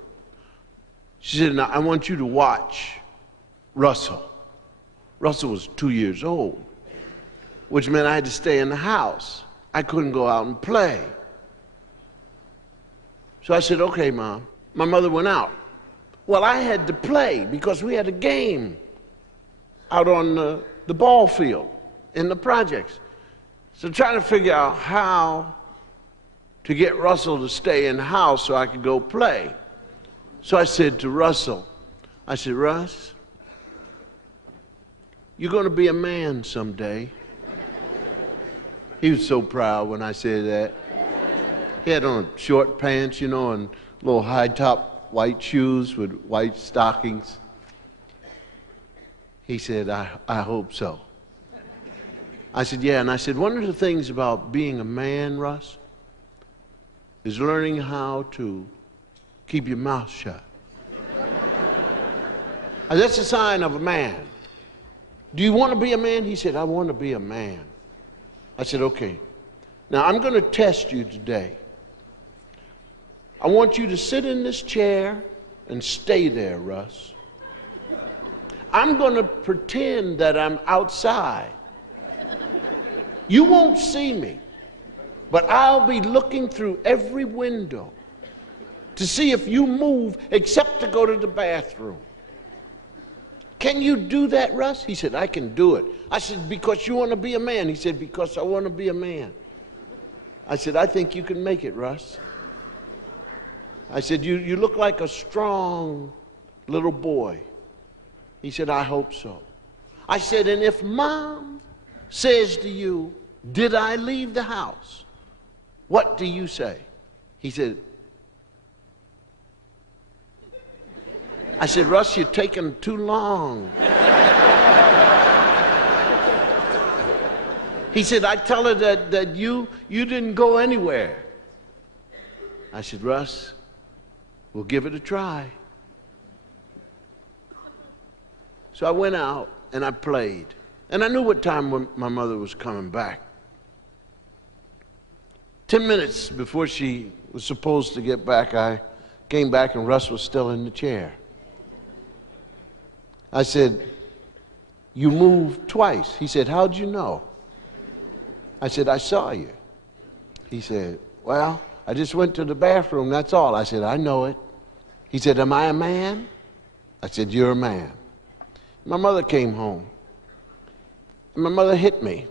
She said, "Now, I want you to watch Russell." Russell was 2 years old, which meant I had to stay in the house. I couldn't go out and play. So I said, "Okay, Mom." My mother went out. Well, I had to play because we had a game out on the ball field in the projects. So trying to figure out how to get Russell to stay in the house so I could go play. So I said to Russell, I said, Russ, you're going to be a man someday. He was so proud when I said that. He had on short pants, you know, and little high-top white shoes with white stockings. He said, I hope so. I said, yeah, and I said, one of the things about being a man, Russ, is learning how to keep your mouth shut. That's a sign of a man. Do you want to be a man? He said, I want to be a man. I said, okay. Now, I'm going to test you today. I want you to sit in this chair and stay there, Russ. I'm going to pretend that I'm outside. You won't see me, but I'll be looking through every window to see if you move except to go to the bathroom. Can you do that, Russ? He said, I can do it. I said, because you want to be a man? He said, because I want to be a man. I said, I think you can make it, Russ. I said, you look like a strong little boy. He said, I hope so. I said, and if Mom says to you, did I leave the house? What do you say? He said, I said, Russ, you're taking too long. He said, I tell her that you didn't go anywhere. I said, Russ, we'll give it a try. So I went out and I played. And I knew what time when my mother was coming back. 10 minutes before she was supposed to get back, I came back and Russ was still in the chair. I said, you moved twice. He said, how'd you know? I said, I saw you. He said, well, I just went to the bathroom, that's all. I said, I know it. He said, am I a man? I said, you're a man. My mother came home. And my mother hit me.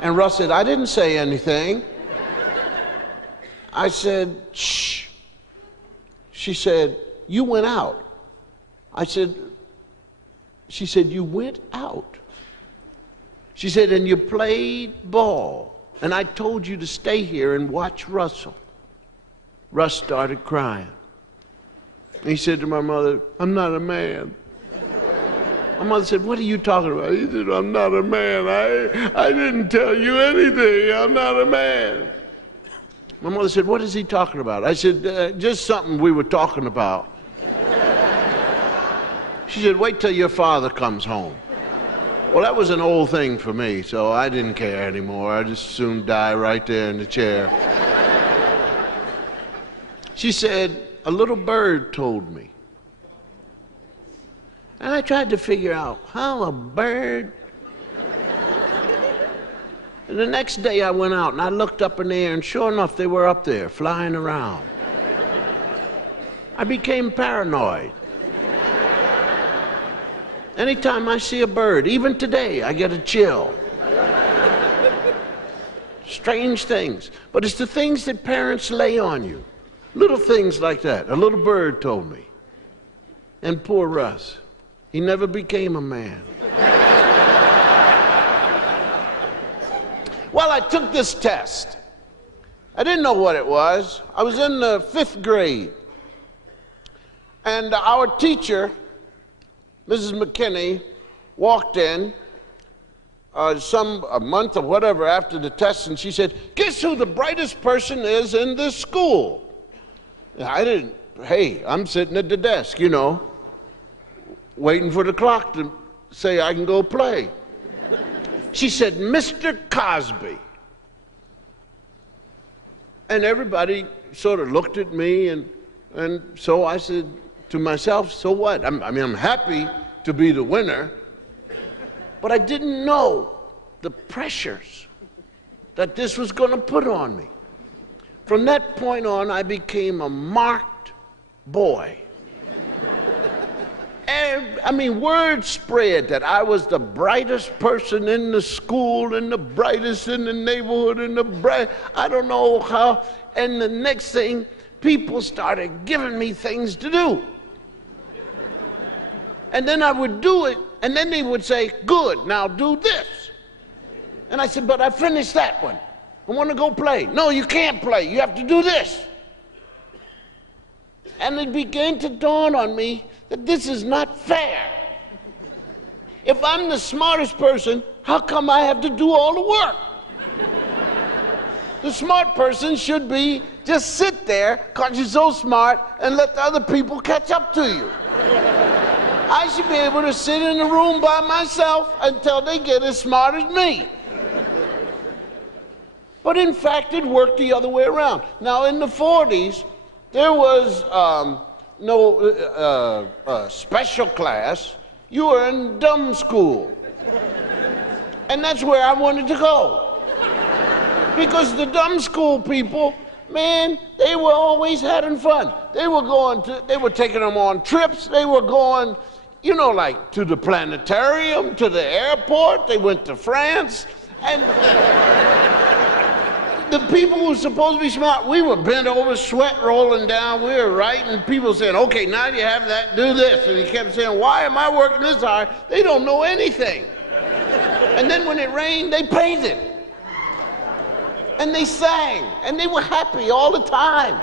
And Russ said, I didn't say anything. I said, shh. She said, you went out. I said, she said, you went out. She said, and you played ball. And I told you to stay here and watch Russell. Russ started crying. And he said to my mother, I'm not a man. My mother said, what are you talking about? He said, I'm not a man. I didn't tell you anything. I'm not a man. My mother said, what is he talking about? I said, just something we were talking about. She said, wait till your father comes home. Well, that was an old thing for me, so I didn't care anymore. I just soon die right there in the chair. She said, a little bird told me. And I tried to figure out how a bird... And the next day I went out and I looked up in the air, and sure enough, they were up there, flying around. I became paranoid. Anytime I see a bird, even today, I get a chill. Strange things. But it's the things that parents lay on you. Little things like that. A little bird told me. And poor Russ, he never became a man. Well, I took this test. I didn't know what it was. I was in the 5th grade. And our teacher, Mrs. McKinney, walked in a month or whatever after the test, and she said, guess who the brightest person is in this school? Hey, I'm sitting at the desk, you know, waiting for the clock to say I can go play. She said, Mr. Cosby. And everybody sort of looked at me, and so I said to myself, so what? I'm happy to be the winner, but I didn't know the pressures that this was going to put on me. From that point on, I became a marked boy. I mean, word spread that I was the brightest person in the school and the brightest in the neighborhood and I don't know how. And the next thing, people started giving me things to do. And then I would do it, and then they would say, good, now do this. And I said, but I finished that one. I want to go play. No, you can't play. You have to do this. And it began to dawn on me that this is not fair. If I'm the smartest person, how come I have to do all the work? The smart person should be just sit there because you're so smart and let the other people catch up to you. I should be able to sit in a room by myself until they get as smart as me. But in fact, it worked the other way around. Now, in the 40s, there was no special class. You were in dumb school. And that's where I wanted to go. Because the dumb school people, man, they were always having fun. They were taking them on trips. They were going, you know, like to the planetarium, to the airport. They went to France. And the people who were supposed to be smart, we were bent over, sweat rolling down. We were writing. People saying, okay, now you have that, do this. And he kept saying, why am I working this hard? They don't know anything. And then when it rained, they painted. And they sang. And they were happy all the time.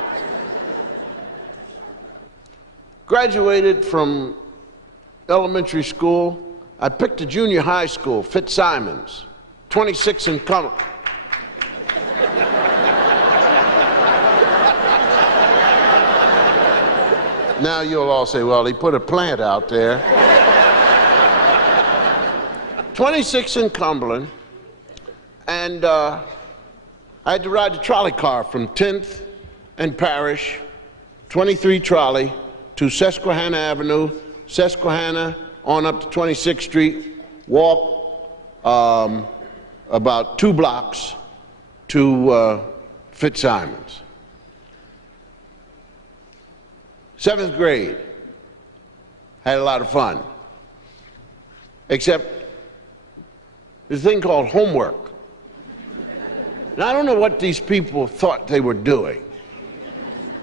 Graduated from elementary school. I picked a junior high school, Fitzsimons, 26 in color. Now you'll all say, well, he put a plant out there. 26 in Cumberland, and I had to ride the trolley car from 10th and Parish, 23 trolley, to Susquehanna Avenue, Susquehanna on up to 26th Street, walk about 2 blocks to Fitzsimons. 7th grade, had a lot of fun, except there's a thing called homework. And I don't know what these people thought they were doing.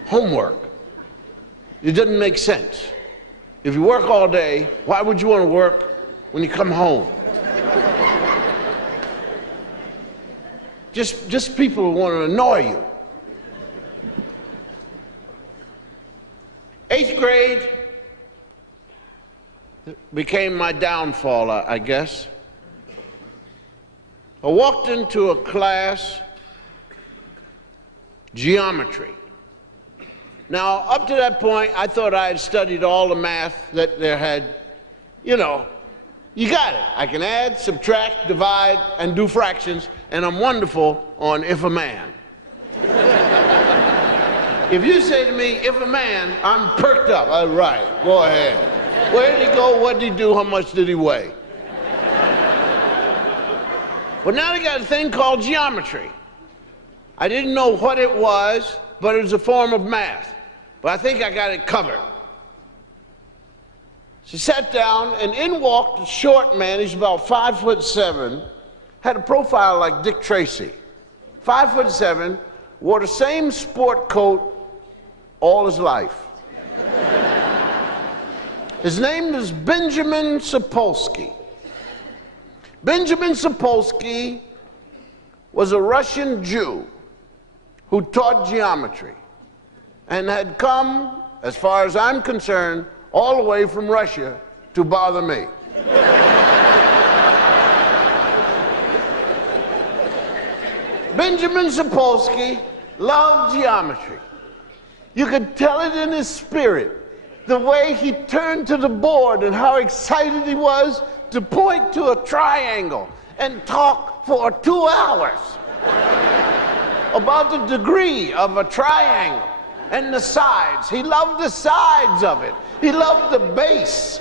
Homework. It doesn't make sense. If you work all day, why would you want to work when you come home? Just people who want to annoy you. 8th grade became my downfall, I guess. I walked into a class, geometry. Now, up to that point, I thought I had studied all the math that there had, you know, you got it. I can add, subtract, divide, and do fractions, and I'm wonderful on if a man. If you say to me, if a man, I'm perked up. All right, go ahead. Where did he go? What did he do? How much did he weigh? But now they got a thing called geometry. I didn't know what it was, but it was a form of math. But I think I got it covered. She sat down, and in walked a short man. He's about 5'7", had a profile like Dick Tracy. 5'7", wore the same sport coat all his life. His name is Benjamin Sapolsky. Benjamin Sapolsky was a Russian Jew who taught geometry and had come, as far as I'm concerned, all the way from Russia to bother me. Benjamin Sapolsky loved geometry. You could tell it in his spirit, the way he turned to the board and how excited he was to point to a triangle and talk for 2 hours about the degree of a triangle and the sides. He loved the sides of it. He loved the base.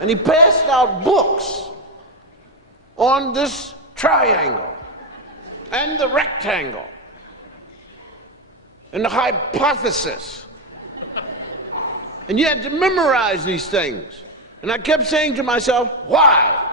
And he passed out books on this triangle and the rectangle and the hypothesis And you had to memorize these things. And I kept saying to myself, why?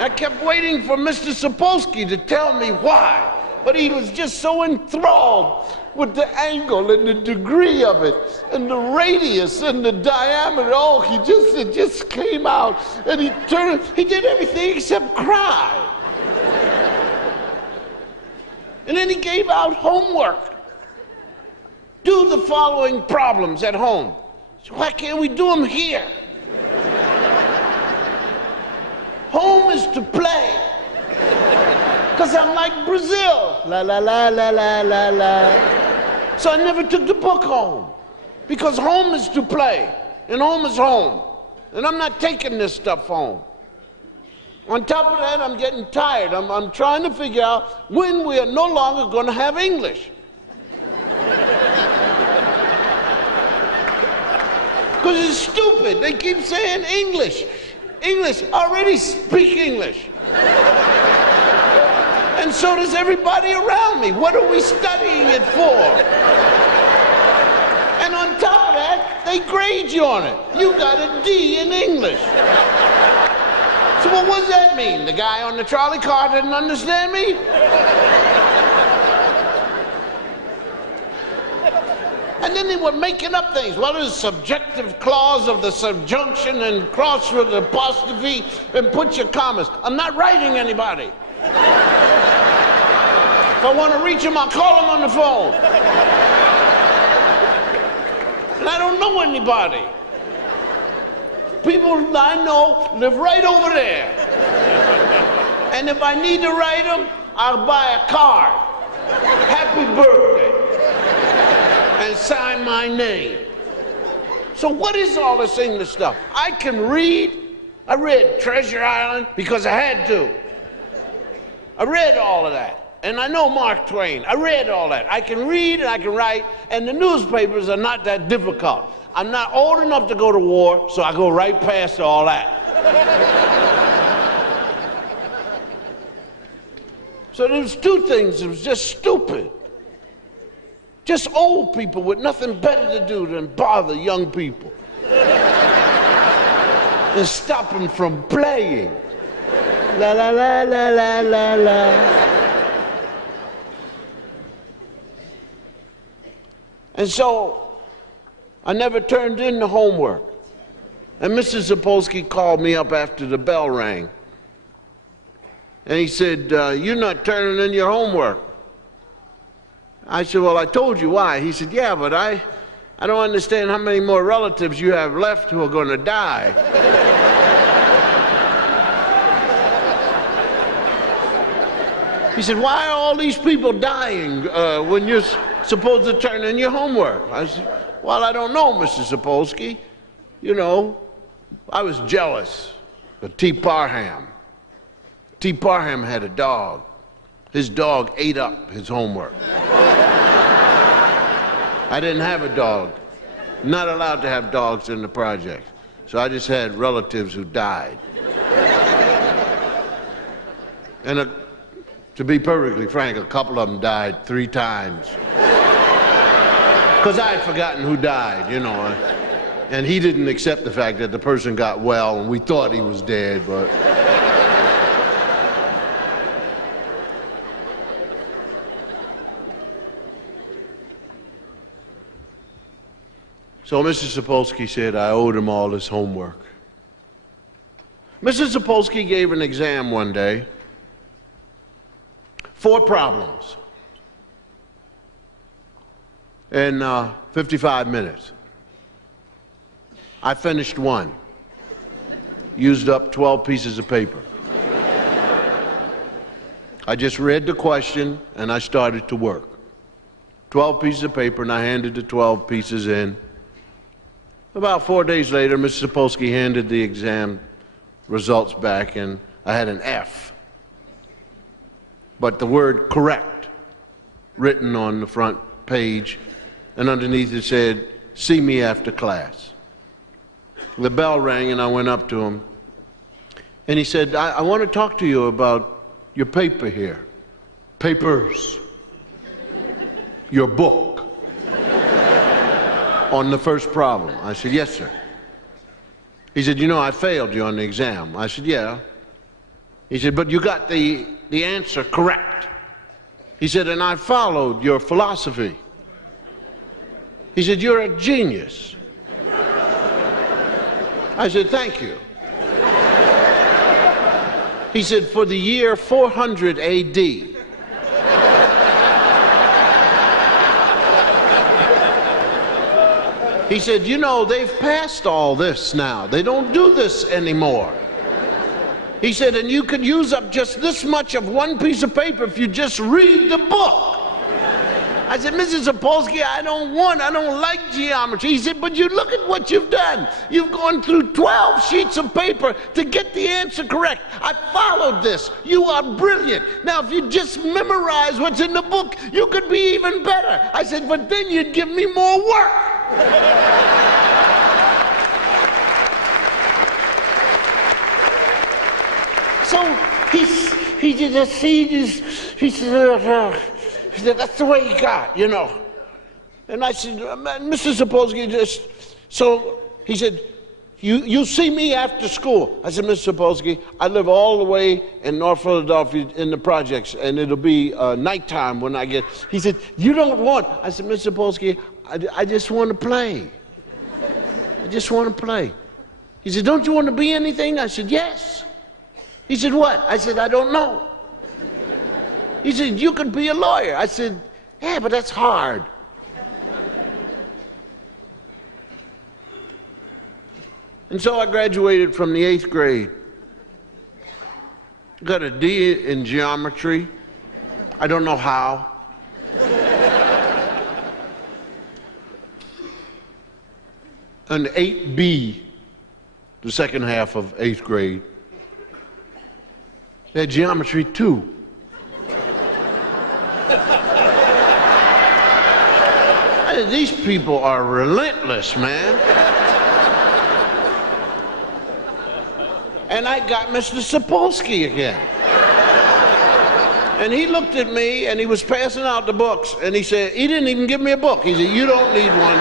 I kept waiting for Mr. Sapolsky to tell me why. But he was just so enthralled with the angle and the degree of it and the radius and the diameter. Oh, it just came out. And he did everything except cry. And then he gave out homework. Do the following problems at home. So why can't we do them here? Home is to play. Because I'm like Brazil. La la la la la la la. So I never took the book home. Because home is to play. And home is home. And I'm not taking this stuff home. On top of that, I'm getting tired. I'm trying to figure out when we are no longer going to have English. Because it's stupid. They keep saying English. English. I already speak English. And so does everybody around me. What are we studying it for? And on top of that, they grade you on it. You got a D in English. So what does that mean? The guy on the trolley car didn't understand me? And then they were making up things. What is subjective clause of the subjunction and cross with the apostrophe and put your commas? I'm not writing anybody. If I want to reach them, I'll call them on the phone. And I don't know anybody. People I know live right over there. And if I need to write them, I'll buy a card. Happy birthday. And sign my name. So what is all this English stuff? I can read. I read Treasure Island because I had to. I read all of that. And I know Mark Twain. I read all that. I can read and I can write, and the newspapers are not that difficult. I'm not old enough to go to war, so I go right past all that. So there was two things that was just stupid. Just old people with nothing better to do than bother young people. And stop them from playing. La la la la la la la. And so I never turned in the homework. And Mr. Sapolsky called me up after the bell rang. And he said, you're not turning in your homework. I said, well, I told you why. He said, yeah, but I don't understand how many more relatives you have left who are going to die. He said, why are all these people dying when you're supposed to turn in your homework? I said, well, I don't know, Mr. Sapolsky. You know, I was jealous of T. Parham. T. Parham had a dog. His dog ate up his homework. I didn't have a dog. Not allowed to have dogs in the project. So I just had relatives who died. And to be perfectly frank, a couple of them died 3 times. Because I had forgotten who died, you know. And he didn't accept the fact that the person got well, and we thought he was dead, but... So Mr. Sapolsky said I owed him all this homework. Mr. Sapolsky gave an exam one day. 4 problems in 55 minutes. I finished 1. Used up 12 pieces of paper. I just read the question and I started to work. 12 pieces of paper, and I handed the 12 pieces in. About 4 days later, Mr. Sapolsky handed the exam results back, and I had an F. But the word correct written on the front page, and underneath it said, see me after class. The bell rang, and I went up to him, and he said, I want to talk to you about your paper here. Papers. Your book. on the first problem? I said, yes, sir. He said, you know, I failed you on the exam. I said, yeah. He said, but you got the answer correct. He said, and I followed your philosophy. He said, you're a genius. I said, thank you. He said, for the year 400 AD, he said, you know, they've passed all this now. They don't do this anymore. He said, and you could use up just this much of one piece of paper if you just read the book. I said, Mrs. Sapolsky, I don't like geometry. He said, but you look at what you've done. You've gone through 12 sheets of paper to get the answer correct. I followed this. You are brilliant. Now, if you just memorize what's in the book, you could be even better. I said, but then you'd give me more work. So he said, that's the way he got, you know. And I said, Mr. Sapolsky, so he said, you see me after school. I said, Mr. Sapolsky, I live all the way in North Philadelphia in the projects, and it'll be nighttime when I get. He said, you don't want. I said, Mr. Sapolsky, I just want to play. I just want to play. He said, don't you want to be anything? I said, yes. He said, what? I said, I don't know. He said, you could be a lawyer. I said, yeah, but that's hard. And so I graduated from the 8th grade. Got a D in geometry. I don't know how. An 8B, the second half of 8th grade. They had geometry 2. These people are relentless, man. And I got Mr. Sapolsky again. And he looked at me and he was passing out the books and he said, he didn't even give me a book. He said, you don't need one.